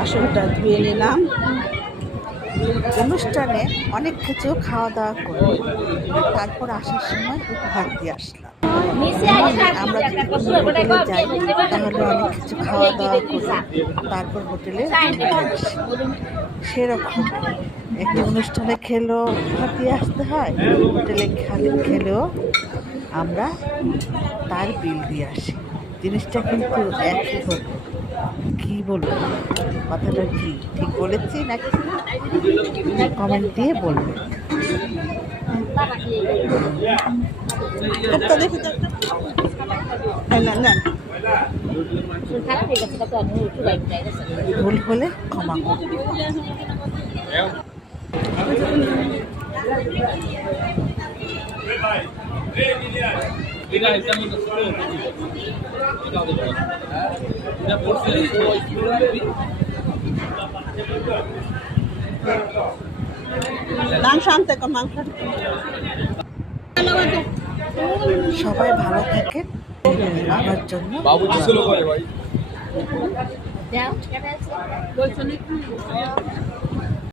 বাসনটা ধুয়ে নিলাম। অনুষ্ঠানে অনেক কিছু খাওয়া দাওয়া করে তারপর আসার সময় উপহার দিয়ে আসলাম। আমরা যদি হোটেলে যাই তাহলে অনেক কিছু খাওয়া দাওয়া করি, তারপর হোটেলে আসি। সেরকম একটি অনুষ্ঠানে খেলেও উপহার দিয়ে আসতে হয়, হোটেলে খেলেও আমরা তার বিল দিয়ে আসি। জিনিসটা কিন্তু একই হলো। কি বলবো, কথাটা কি ঠিক বলেছি নাকি? কমেন্ট দিয়ে বলবেন। ভুল হলে ক্ষমা করবেন। সবাই ভালো থাকেন, আমার জন্য